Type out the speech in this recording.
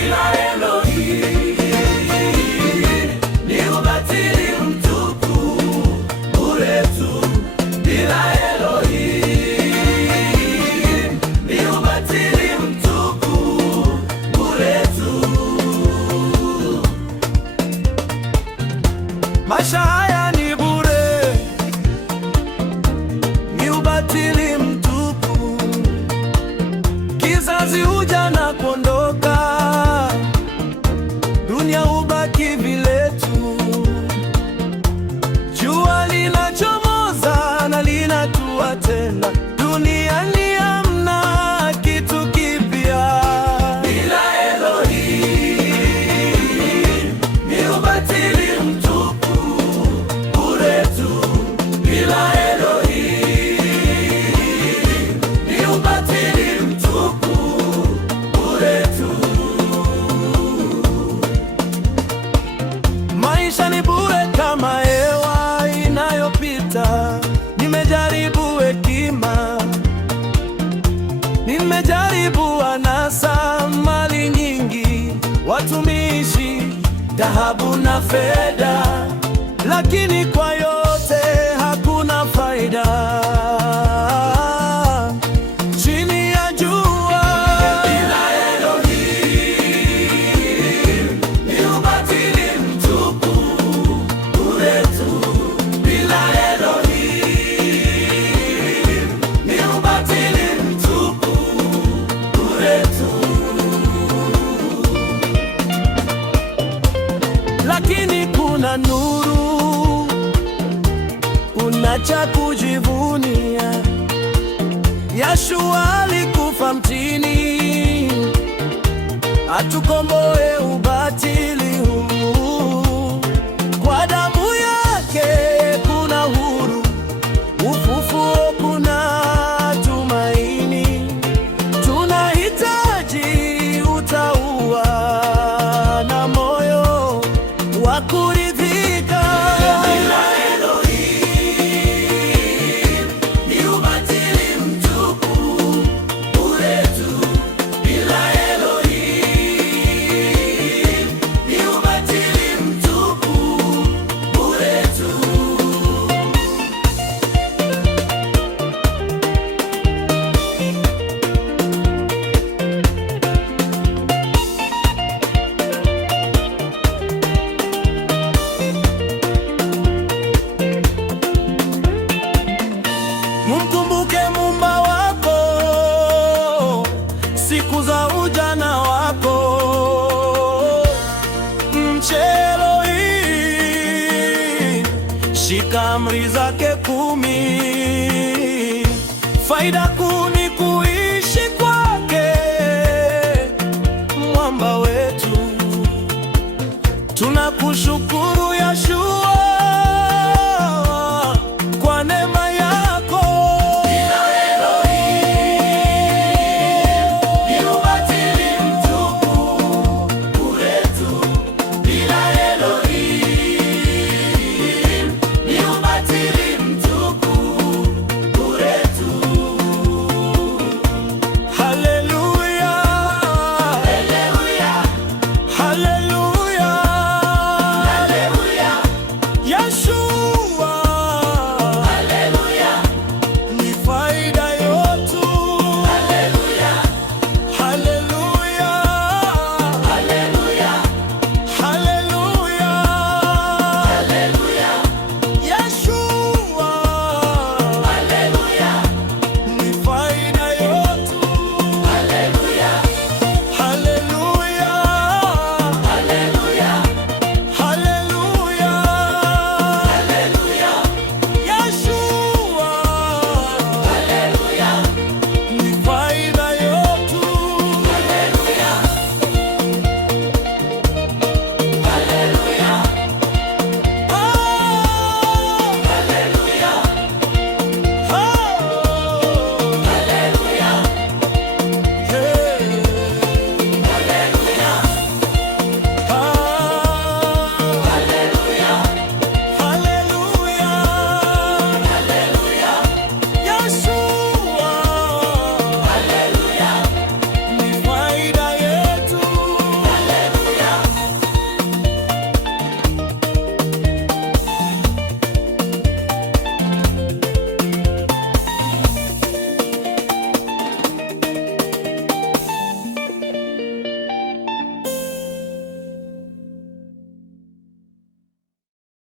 bila Elohim ni ubatili mtupu, bure tu. Bila Elohim ni ubatili mtupu, bure tu. Maisha haya ni bure, ni ubatili mtupu. Kizazi huja na kuondoka, dunia hubaki vile tu. Jua linachomoza na linatua tena, duniani hamna kitu kipya. Bila Elohim ni ubatili mtupu, bure tu. Bila Elohim ni ubatili mtupu, bure tu. Maisha ni bure kama hewa inayopita. Nimejaribu hekima, nimejaribu anasa, mali nyingi, watumishi, dhahabu na fedha, lakini kwa yote hakuna faida. Chini ya jua bila Elohim ni ubatili mtupu, bure tu. Bila Elohim ni ubatili mtupu, bure tu. Lakini kuna nuru, kuna cha kujivunia. Yeshua alikufa mtini, atukomboe ubatili huu. Kwa damu yake kuna huru, ufufuo, kuna tumaini. Tunahitaji utauwa na moyo wa kuridhika. Bila Elohim ni ubatili mtupu, bure tu. Bila Elohim ni ubatili mtupu, bure tu. Mkumbuke Muumba wako siku za ujana wako. Mche Elohim, shika amri zake 10. Faida kuu ni kuishi kwake, mwamba wetu. Tunakushukuru